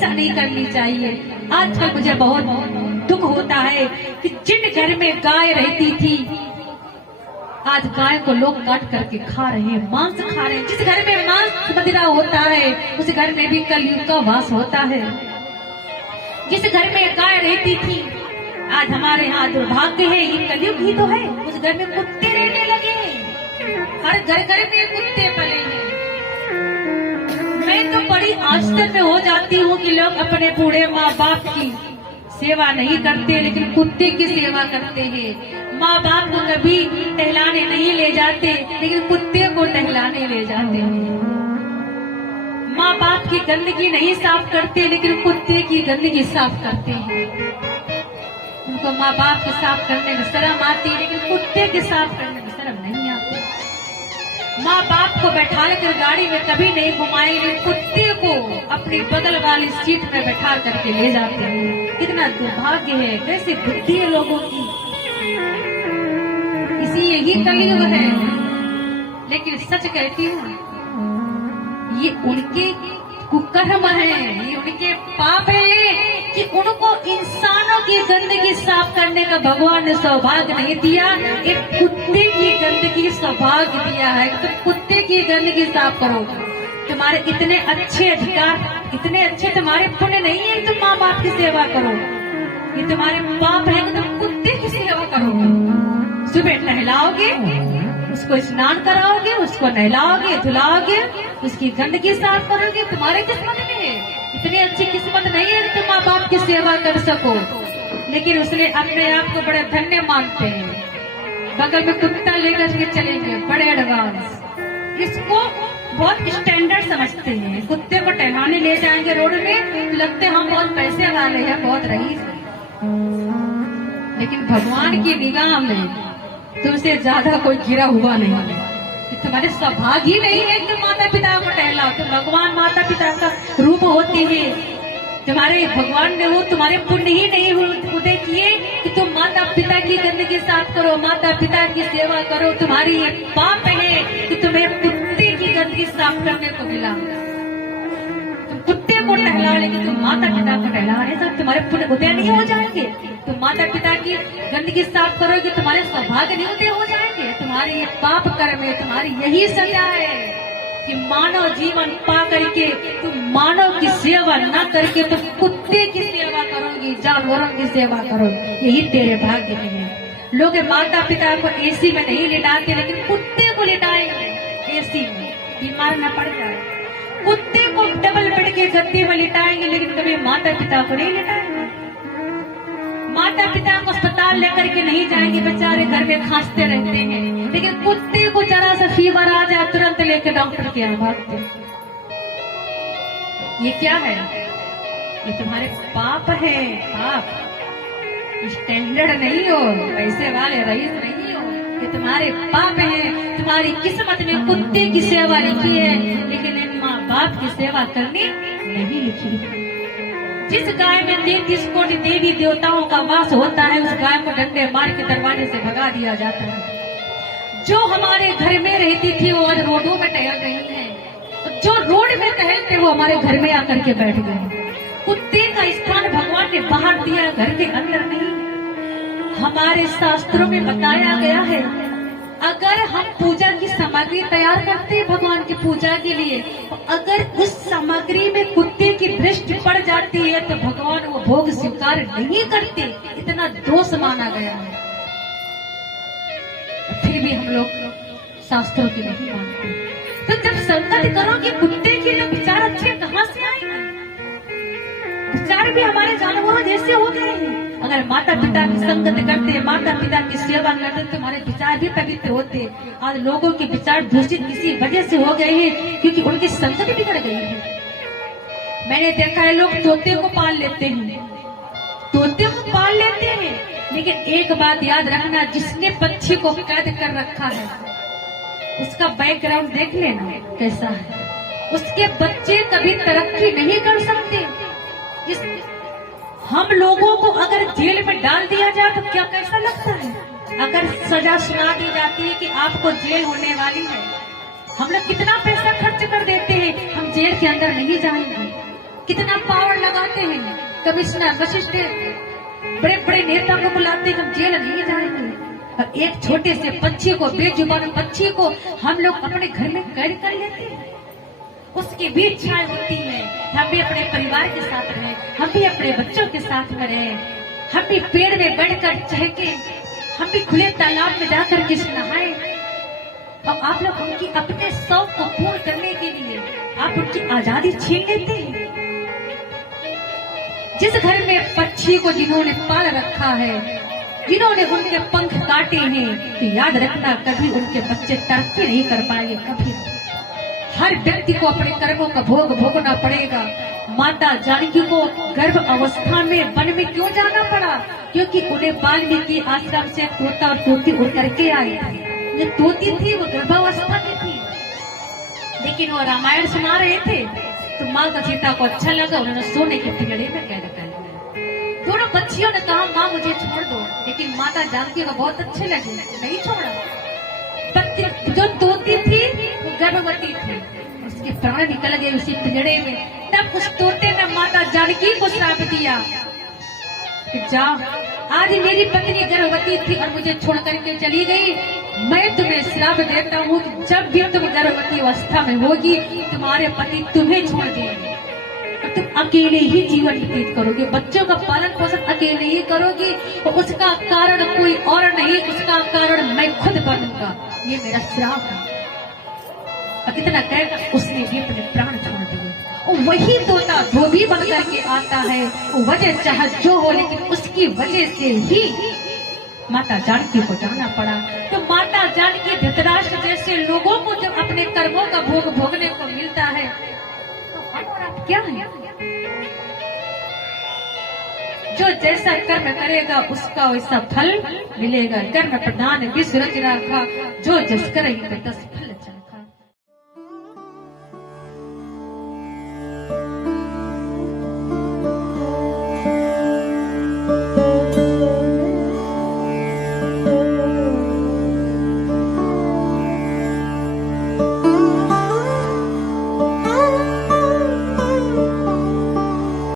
हिंसा नहीं करनी चाहिए। आजकल मुझे बहुत दुख होता है कि जिन घर में गाय रहती थी, आज गाय को लोग काट करके खा रहे हैं, मांस खा रहे हैं। जिस घर में मांस मदिरा होता है उस घर में भी कलयुग का वास होता है। जिस घर में गाय रहती थी, आज हमारे यहाँ दुर्भाग्य है, ये कलयुग ही तो है, उस घर में कुत्ते रहने लगे हैं। हर घर घर में कुत्ते पले हैं। मैं तो बड़ी आश्चर्य हो जाती हूँ कि लोग अपने बूढ़े माँ बाप की सेवा नहीं करते, लेकिन कुत्ते की सेवा करते हैं। माँ बाप को कभी टहलाने नहीं ले जाते, लेकिन कुत्ते को टहलाने ले जाते हैं। माँ बाप की गंदगी नहीं साफ करते, लेकिन कुत्ते की गंदगी साफ करते हैं। उनको माँ बाप के साफ करने में शर्म आती है, लेकिन कुत्ते के साफ करने में शर्म नहीं आती। माँ बाप को बैठा कर गाड़ी में कभी नहीं घुमाएंगे, कुत्ते को अपनी बगल वाली सीट में बैठा करके ले जाते हैं। कितना दुर्भाग्य है, कैसी बुद्धि है लोगों की। इसी यही कलयुग है। लेकिन सच कहती हूँ, ये उनके कुकर्म है, ये उनके पाप है कि उनको इंसानों की गंदगी साफ करने का भगवान ने सौभाग्य नहीं दिया, एक कुत्ते की गंदगी सौभाग्य दिया है। तो कुत्ते की गंदगी साफ करो। तुम्हारे इतने अच्छे अधिकार, इतने अच्छे तुम्हारे पुण्य नहीं है, तुम माँ बाप की सेवा करो। ये तुम्हारे पाप है कि तुम कुत्ते की सेवा करोगे। सुबह टहलाओगे, उसको स्नान कराओगे, उसको नहलाओगे, धुलाओगे, उसकी गंदगी साफ करोगे। तुम्हारे किस्मत में है, इतनी अच्छी किस्मत नहीं है कि तुम माँ बाप की सेवा कर सको। लेकिन उसने अपने आप को बड़े धन्य मानते हैं। बगल में कुत्ता लेकर के चलेंगे, बड़े एडवांस, इसको बहुत स्टैंडर्ड समझते हैं। कुत्ते को टहलाने ले जाएंगे रोड में, लगते हम बहुत पैसे वाले हैं, बहुत रईस हैं। लेकिन भगवान की निगाह में तुमसे ज्यादा कोई गिरा हुआ नहीं है। तुम्हारे सौभाग्य ही नहीं है कि माता पिता को टहलाओ। तुम भगवान माता पिता का रूप होती है। तुम्हारे भगवान ने वो तुम्हारे पुण्य ही नहीं उदय किए कि तुम माता पिता की गंदगी साफ करो, माता पिता की सेवा करो। तुम्हारी ये पाप है कि तुम्हें कुत्ते की गंदगी साफ करने को मिला। तुम कुत्ते को टहला लेकिन तुम माता पिता को टहला रहे, तो तुम्हारे पुण्य उदय नहीं हो जाएंगे। तुम माता पिता की गंदगी साफ करोगे, तुम्हारे सौभाग्य नहीं उदय हो जाएंगे। तुम्हारे ये पाप कर्म है, तुम्हारी यही सजा है कि मानव जीवन पा करके तुम मानव की सेवा न करके तुम कुत्ते की सेवा करोगी, जानवरों की सेवा करोगी। यही तेरे भाग्य में है। लोग माता पिता को एसी में नहीं लिटाते, लेकिन कुत्ते को लिटाएंगे एसी में, बीमार न पड़ जाए। कुत्ते को डबल बेड के गद्दे में लिटाएंगे, लेकिन कभी माता पिता को नहीं लिटाएंगे। माता पिता को अस्पताल लेकर के नहीं जाएंगे, बेचारे घर में खांसते रहते हैं। लेकिन कुत्ते को जरा सा फीवर आ जाए, तुरंत लेकर डॉक्टर के यहाँ भागते। ये क्या है? ये तुम्हारे पाप है। पाप स्टैंडर्ड नहीं हो, पैसे वाले रईस नहीं हो, ये तुम्हारे पाप है। तुम्हारी किस्मत में कुत्ते की सेवा लिखी है, लेकिन माँ बाप की सेवा करनी नहीं लिखी। जिस गाय में 33 कोटि देवी देवताओं का वास होता है, उस गाय को डंडे मार के दरवाजे से भगा दिया जाता है। जो हमारे घर में रहती थी वो आज रोडों में टहल रही है। जो रोड में टहलते वो हमारे घर में आकर के बैठ गए। कुत्ते का स्थान भगवान ने बाहर दिया, घर के अंदर नहीं। हमारे शास्त्रों में बताया गया है, अगर हम पूजा की सामग्री तैयार करते हैं भगवान की पूजा के लिए, तो अगर उस सामग्री में कुत्ते की दृष्टि पड़ जाती है तो भगवान वो भोग स्वीकार नहीं करते। इतना दोष माना गया है। फिर भी हम लोग शास्त्रों की नहीं मानते। तो जब संगत करोगे कुत्ते के लिए, विचार अच्छे कहाँ से आएंगे? विचार भी हमारे जानवरों जैसे हो गए हैं। अगर माता पिता की संगत करते, माता पिता की सेवा करते, तुम्हारे विचार भी पवित्र होते। आज लोगों के विचार दूषित किसी वजह से हो गए हैं, क्योंकि उनकी संगत बिगड़ गई है। मैंने देखा है लोग तोते को पाल लेते हैं, तोते को पाल लेते हैं, लेकिन एक बात याद रखना, जिसने पक्षी को कैद कर रखा है उसका बैकग्राउंड देख लेना कैसा है। उसके बच्चे कभी तरक्की नहीं कर सकते। हम लोगों को अगर जेल में डाल दिया जाए तो क्या कैसा लगता है? अगर सजा सुना दी जाती है कि आपको जेल होने वाली है, हम लोग कितना पैसा खर्च कर देते हैं, हम जेल के अंदर नहीं जाएंगे। कितना पावर लगाते हैं। कमिश्नर वशिष्ठ बड़े बड़े नेता को बुलाते हम जेल नहीं जाएंगे, और एक छोटे से पक्षी को, बेजुबान पक्षी को हम लोग अपने घर में कैद कर लेते हैं। उसकी भी इच्छाएं होती है हम भी अपने परिवार के साथ रहें, हम भी अपने बच्चों के साथ में रहें, हम भी पेड़ में बैठकर चहके, हम भी खुले तालाब में जाकर के नहाए। और आप लोग उनकी अपने शौक को पूर्ण करने के लिए आप उनकी आजादी छीन लेते हैं। जिस घर में पक्षी को जिन्होंने पाल रखा है, जिन्होंने उनके पंख काटे हैं, तो याद रखना कभी उनके बच्चे तरक्की नहीं कर पाएंगे, कभी। हर व्यक्ति को अपने कर्मों का भोग भोगना पड़ेगा। माता जानकी को गर्भ अवस्था में वन में क्यों जाना पड़ा? क्योंकि उन्हें वाल्मीकि आश्रम से तोता और तोती उड़ करके आए। ये तोती थी, वो गर्भावस्था में थी, लेकिन वो रामायण सुना रहे थे तो माता सीता को अच्छा लगा, उन्होंने सोने के पिंजड़े में कैद कर लिया। दोनों बच्चियों ने कहा माँ मुझे छोड़ दो, लेकिन माता जानकी को बहुत अच्छे लगे, नहीं छोड़ा। जो तोती थी वो गर्भवती थी, उसके प्राण निकल गए उसी पिंजड़े में। तब उस तोते ने माता जानकी को श्राप दिया कि जा, आज मेरी पत्नी गर्भवती थी और मुझे छोड़ करके चली गई, मैं तुम्हें श्राप देता हूँ, जब भी तुम गर्भवती अवस्था में होगी तुम्हारे पति तुम्हें छोड़ देंगे, तुम अकेले ही जीवन व्यतीत करोगे, बच्चों का पालन पोषण अकेले ही करोगी, और उसका कारण कोई और नहीं, उसका कारण मैं खुद बनूंगा, ये मेरा श्राप है। और इतना कहकर उसने भी अपने प्राण छोड़ दिए। और वही तोता धोबी बन करके आता है, वजह चाहे जो हो, लेकिन उसकी वजह से ही माता जानकी को जाना पड़ा। तो माता जानकी धृतराष्ट्र जैसे लोगों को जब अपने कर्मों का भोग भोगने को मिलता है तो हम और आप क्या है? जो जैसा कर्म करेगा उसका वैसा फल मिलेगा। कर्म प्रधान विश्व रच राखा, जो जस करे तस